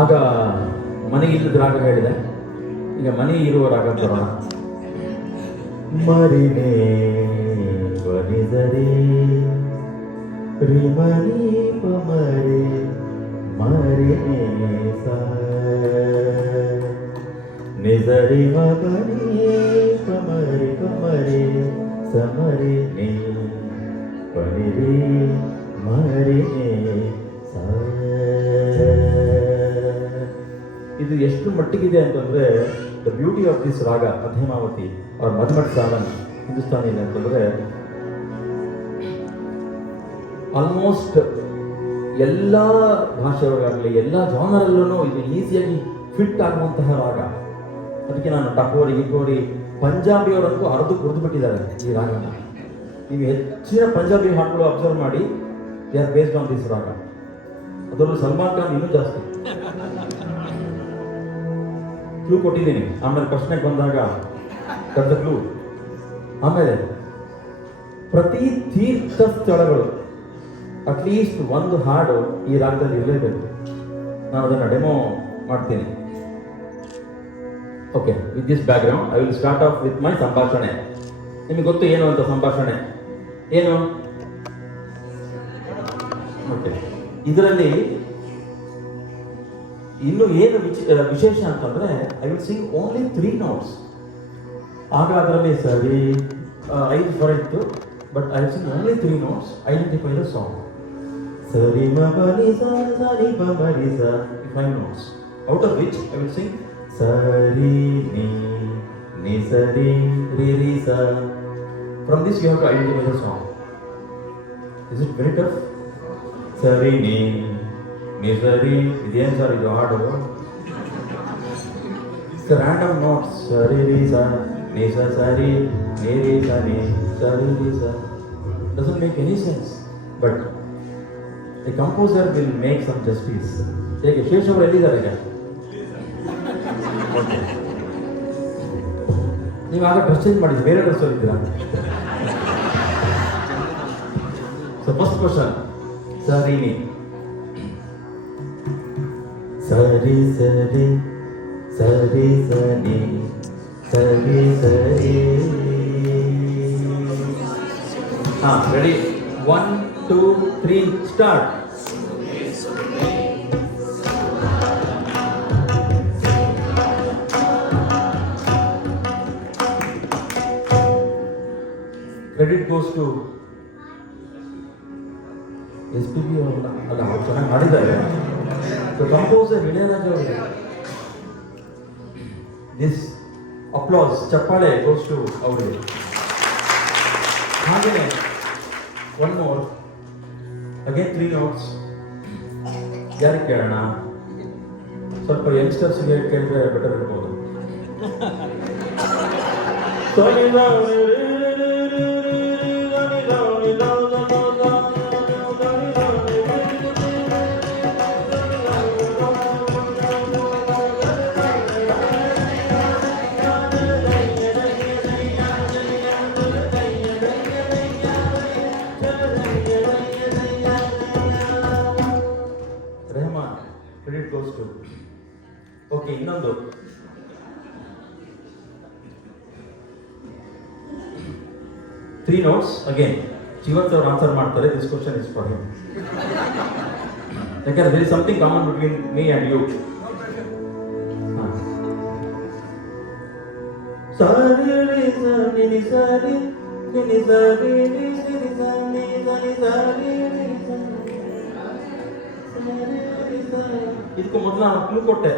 ಆಗ ಮನೆ ಇಲ್ಲದ ರಾಗ ಹೇಳಿದೆ, ಈಗ ಮನೆ ಇರುವ ರಾಗ ಬರೋಣ. ಮರಿನೇ ಬರಿದರೆ ರಿಮನಿ ಪಮರೆ ಮರಿನೇ ಸ ನಿಜರಿ ಮಗನಿ ಪಮರಿ ಪಮರೆ ಸಮರಿ ನೇ ಪರಿರಿ ಮರಿನೇ ಸ. ಇದು ಎಷ್ಟು ಮಟ್ಟಿಗಿದೆ ಅಂತಂದರೆ, ದ ಬ್ಯೂಟಿ ಆಫ್ ದಿಸ್ ರಾಗ ಮಧ್ಯಮಾವತಿ ಅವ್ರ ಮಧುಮಠ ಸಾವನ್ ಹಿಂದೂಸ್ತಾನಿ ಅಂತಂದರೆ, ಆಲ್ಮೋಸ್ಟ್ ಎಲ್ಲ ಭಾಷೆಯವರಾಗಲಿ ಎಲ್ಲ ಜಾನರಲ್ಲೂ ಇದು ಈಸಿಯಾಗಿ ಫಿಟ್ ಆಗುವಂತಹ ರಾಗ. ಅದಕ್ಕೆ ನಾನು ಟಕೋರಿ ಗಿಕೋರಿ ಪಂಜಾಬಿಯವರಂತೂ ಅರ್ಧ ಕುರಿದು ಬಿಟ್ಟಿದ್ದಾರೆ ಈ ರಾಗನ. ನೀವು ಹೆಚ್ಚಿನ ಪಂಜಾಬಿ ಹಾಡುಗಳು ಅಬ್ಸರ್ವ್ ಮಾಡಿ, they are based on this ರಾಗ. ಅದರಲ್ಲೂ ಸಲ್ಮಾನ್ ಖಾನ್ ಇನ್ನೂ ಜಾಸ್ತಿ. ಕ್ಲೂ ಕೊಟ್ಟಿದ್ದೀನಿ, ಆಮೇಲೆ ಪ್ರಶ್ನೆಗೆ ಬಂದಾಗ ಕದ್ದ ಕ್ಲೂ. ಆಮೇಲೆ ಪ್ರತಿ ತೀರ್ಥ ಸ್ಥಳಗಳು ಅಟ್ಲೀಸ್ಟ್ ಒಂದು ಹಾಡು ಈ ರಾಗದಲ್ಲಿ ಇರಲೇಬೇಕು. ನಾನು ಅದನ್ನು ಡೆಮೋ ಮಾಡ್ತೀನಿ. Okay, with this background I will start of with my ಸಂಭಾಷಣೆ. ನಿಮಗೆ ಗೊತ್ತು ಏನು ಅಂತ ಸಂಭಾಷಣೆ ಏನು? ಓಕೆ, ಇದರಲ್ಲಿ ಇನ್ನು ಏನು ವಿಶೇಷ ಅಂತಂದ್ರೆ, I will Singh only 3 notes. ಆಗ ಅದರಲ್ಲಿ ಸರಿ 5 ಸ್ವರ ಇತ್ತು, but I will Singh only 3 notes. Identify the song. ಸರಿ ಮ ಪ ನಿ ಸ ಸರಿ ಪ ಮ ರಿ ಸ, 5 notes, out of which I will sing ಸರಿ ni ಸರಿ ರಿ ರಿ ಸ. From this you have to identify the song. Is it very tough? ಸರಿ ni ಸರಿ ಇದೇನು ಸರ್ ಇದು ಹಾಡು? It's a random notes. ಸರಿ ರಿ ಸ ni ಸ ಸರಿ ni ರಿ ಸ ni ಸರಿ ರಿ ಸ. Doesn't make any sense, but the composer will make some justice. ಹೇಗೆ ಶೇಷ್ ಅವರು ಎಲ್ಲಿದ್ದಾರೆ ಈಗ? ನೀವು ಆಗ ಡ್ರೆಸ್ ಚೇಂಜ್ ಮಾಡಿದ್ರಿ, ಬೇರೆ ಡ್ರೆಸ್ ಹೋಗಿದ್ದೀರಾ? ಸೊ ಫಸ್ಟ್ ಕ್ವಶನ್, ಸರಿ ನೀ ಸರಿ ಸರಿ ಸರಿ ಸರಿ ಸರಿ ಸರಿ. ಹಾ, ready? 1 2 3 start. Credit goes to SPB ಅವ್ರನ್ನ. ಅಲ್ಲ, ಅವ್ರು ಚೆನ್ನಾಗಿ ಮಾಡಿದ್ದಾರೆ. ಕಂಪೋಸರ್ ಇಳೆಯರಾಜ ಅವರಿಗೆ ದಿಸ್ ಅಪ್ಲಾಸ್, ಚಪ್ಪಾಳೆ ಗೋಸ್ ಟು ಅವರಿಗೆ. ಹಾಗೆಯೇ ಒನ್ ಮೋರ್, ಅಗೇನ್ 3 notes. ಯಾರಿಗೆ ಕೇಳೋಣ? ಸ್ವಲ್ಪ ಯಂಗ್ಸ್ಟರ್ಸ್ಗೆ ಕೇಳಿದ್ರೆ ಬೆಟರ್ ಇರ್ಬೋದು. Rahman, credit goes to. Okay, ಇನ್ನೊಂದು. Three notes again. Shivat sir answer ಮಾಡ್ತಾರೆ. This question is for him. Because there is something common between me and you. Sari ri sa ni sari ni sari ni sa ni sari ni sa. ಇದಕ್ಕೂ ಮೊದಲು ನಾನು clue ಕೊಟ್ಟೆ.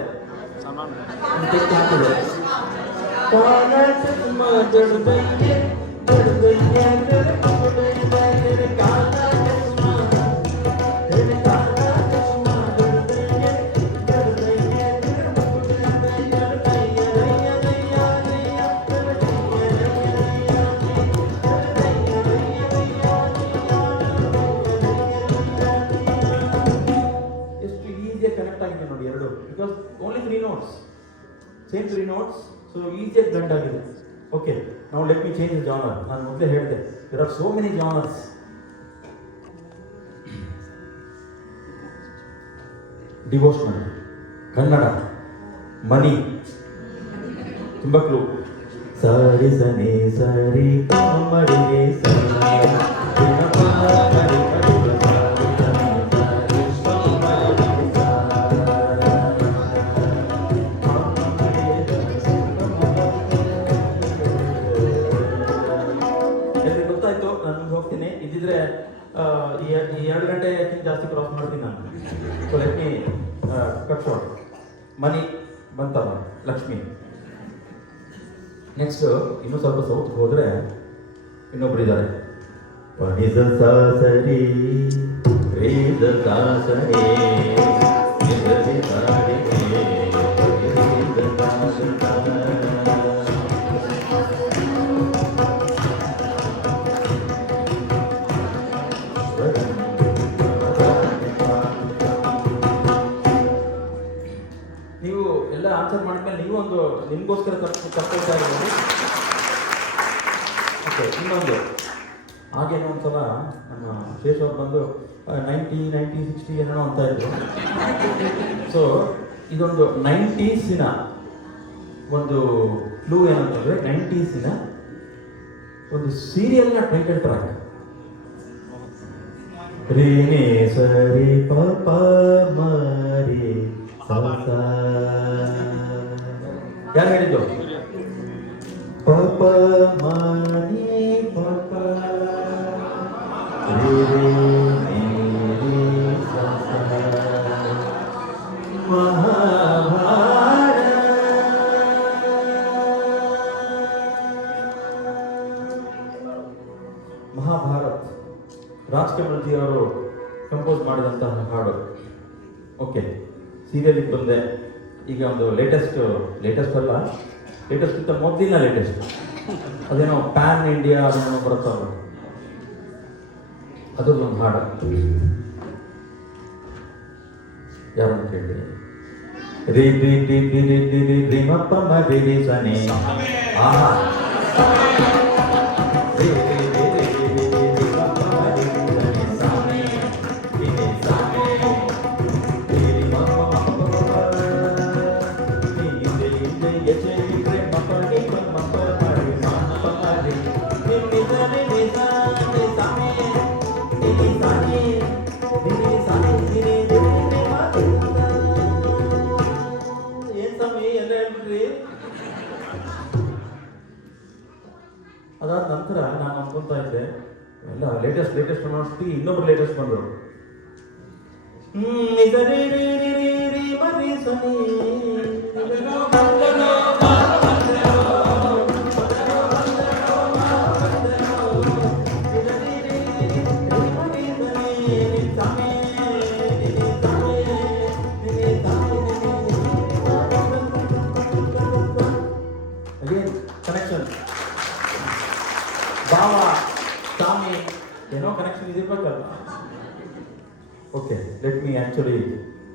Because only 3 notes, same 3 notes, so easier blend agide. Okay, now let me change the genre. ನಾನು ಮೊದಲೇ ಹೇಳಿದೆ, there are so many genres. Devotional, Kannada ಮನಿ ತುಂಬ clue. ಸರಿ ಸನಿ ಸರಿ ಮರಿಗೆ ಸರಿ ಗೊತ್ತಾಯ್ತು. ನಾನು ಹೋಗ್ತೀನಿ. ಇದ್ದಿದ್ರೆ ಈ 2 ಗಂಟೆಗಿಂತ ಜಾಸ್ತಿ ಕ್ರಾಸ್ ಮಾಡ್ತೀನಿ ನಾನು. So let me cut short. Money ಬಂತವ, ಲಕ್ಷ್ಮಿ. ನೆಕ್ಸ್ಟ್ ಇನ್ನೂ ಸ್ವಲ್ಪ ಸೌತ್ ಹೋದ್ರೆ ಇನ್ನೊಬ್ರು ಇದ್ದಾರೆ. ಪನಿದ ಸಾಸರಿ ರೇದ ಸಾಸರಿ ನಿಧರಿ ಸಾರಿ ನೀವು ಎಲ್ಲ ಆನ್ಸರ್ ಮಾಡಿದ್ಮೇಲೆ ನೀವು ಒಂದು ನಿಮಗೋಸ್ಕರ ತಪ್ಪುತ್ತಾ ಇರ್ಬೋದು. ಓಕೆ, ಇನ್ನೊಂದು ಹಾಗೇನೋ ಒಂದ್ಸಲ ನಮ್ಮ ಶೇಷ್ ಅವ್ರು ಬಂದು 90, 60 ಏನೋ ಅಂತ ಇದ್ರು. ಸೊ ಇದೊಂದು 90s ಒಂದು ಕ್ಲೂ ಏನಂತಂದ್ರೆ 90s ಒಂದು ಸೀರಿಯಲ್ನ ಟೈಟಲ್ ಟ್ರ್ಯಾಕ್. ರೇನೇ ಸರಿ ಪಾಪ ಮಾರಿ ಯಾರು ಹೇಳಿದ್ದು? ಪಾಪ ಮಾನಿ ಪಾಪ ಮಹಾಭಾರತ್ ರಾಜ್ಕಮಲ್ಜಿ ಅವರು ಕಂಪೋಸ್ ಮಾಡಿದಂತಹ ಹಾಡು. ಓಕೆ, ಸೀರಿಯಲಿಗೆ ಬಂದೆ. ಈಗ ಒಂದು ಲೇಟೆಸ್ಟ್ ಅಲ್ಲ, ಲೇಟೆಸ್ಟ್ಗಿಂತ ಮೊದಲಿನ ಲೇಟೆಸ್ಟ್ ಅದೇನೋ ಪ್ಯಾನ್ ಇಂಡಿಯಾ ಅದೇನೋ ಬರುತ್ತಲ್ಲ, ಅದೊಂದು ಹಾಡು. ಯಾರನ್ನು ಕೇಳಿ? ರೀ ರೀ ರೀ ರೀ ರೀ ರೀ ರೀ ರೀ ಮಪ್ಪ ಮ ರೀ ರೀ ಸನಿ. ಆಹಾ, ಅದಾದ ನಂತರ ನಾನು ಅನ್ಕೊಂತಾ ಇದ್ದೆ ಎಲ್ಲ ಲೇಟೆಸ್ಟ್ ಅನ್ನೋಷ್ಟಿ ಇನ್ನೊಬ್ರು ಲೇಟೆಸ್ಟ್ ಬಂದರು. ಕನೆಕ್ಷನ್ ಭಾವ ಸ್ವಾಮಿ ಏನೋ ಕನೆಕ್ಷನ್ ಇದಿರ್ಬೇಕಲ್ಲ. Okay, let me actually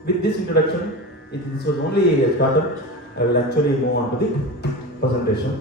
with this introduction, this was only a starter. I will actually move on to the presentation.